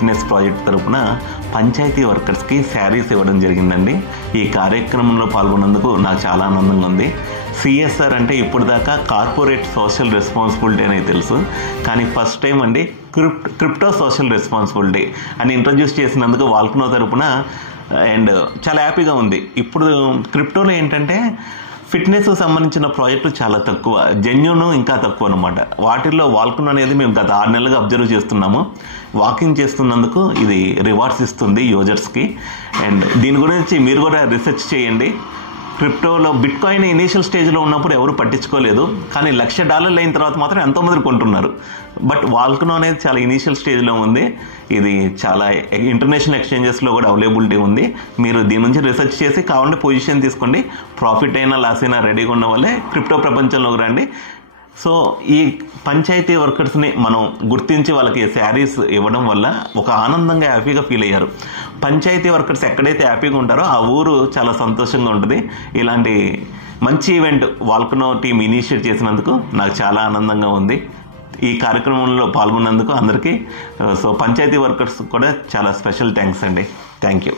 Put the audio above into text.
Fitness project తరఫున పంచాయతీ వర్కర్స్కి శారీస్ ఇవ్వడం జరిగిందండి. ఈ కార్యక్రమంలో పాల్గొన్నందుకు నాకు చాలా ఆనందంగా ఉంది. సిఎస్ఆర్ అంటే ఇప్పుడు దాకా కార్పొరేట్ సోషల్ రెస్పాన్సిబిలిటీ అనేది తెలుసు, కానీ ఫస్ట్ టైం అండి క్రిప్టో సోషల్ రెస్పాన్సిబిలిటీ అని ఇంట్రడ్యూస్ చేసినందుకు వాల్కనో తరపున అండ్ చాలా హ్యాపీగా ఉంది. ఇప్పుడు క్రిప్టోలో ఏంటంటే ఫిట్నెస్ సంబంధించిన ప్రాజెక్టులు చాలా తక్కువ, జెన్యూన్ ఇంకా తక్కువ అనమాట. వాటిల్లో వాల్కనో అనేది మేము గత 6 నెలలుగా అబ్జర్వ్ చేస్తున్నాము. వాకింగ్ చేస్తున్నందుకు ఇది రివార్డ్స్ ఇస్తుంది యూజర్స్కి. అండ్ దీని గురించి మీరు కూడా రీసెర్చ్ చేయండి. క్రిప్టోలో బిట్ కాయిన్ ఇనీషియల్ స్టేజ్లో ఉన్నప్పుడు ఎవరు పట్టించుకోలేదు, కానీ $1,00,000 అయిన తర్వాత మాత్రం ఎంతోమంది కొంటున్నారు. బట్ వాల్కనో అనేది చాలా ఇనీషియల్ స్టేజ్లో ఉంది. ఇది చాలా ఇంటర్నేషనల్ ఎక్స్చేంజెస్లో కూడా అవైలబిలిటీ ఉంది. మీరు దీని నుంచి రీసెర్చ్ చేసి కావాలంటే పొజిషన్ తీసుకోండి. ప్రాఫిట్ అయినా లాస్ అయినా రెడీగా ఉన్న వాళ్ళే క్రిప్టో ప్రపంచంలోకి రండి. సో ఈ పంచాయతీ వర్కర్స్ని మనం గుర్తించి వాళ్ళకి శారీస్ ఇవ్వడం వల్ల ఒక ఆనందంగా హ్యాపీగా ఫీల్ అయ్యారు. పంచాయతీ వర్కర్స్ ఎక్కడైతే హ్యాపీగా ఉంటారో ఆ ఊరు చాలా సంతోషంగా ఉంటుంది. ఇలాంటి మంచి ఈవెంట్ వాల్కనో టీం ఇనిషియేట్ చేసినందుకు నాకు చాలా ఆనందంగా ఉంది. ఈ కార్యక్రమంలో పాల్గొన్నందుకు అందరికీ, సో పంచాయతీ వర్కర్స్ కూడా చాలా స్పెషల్ థ్యాంక్స్ అండి. Thank you.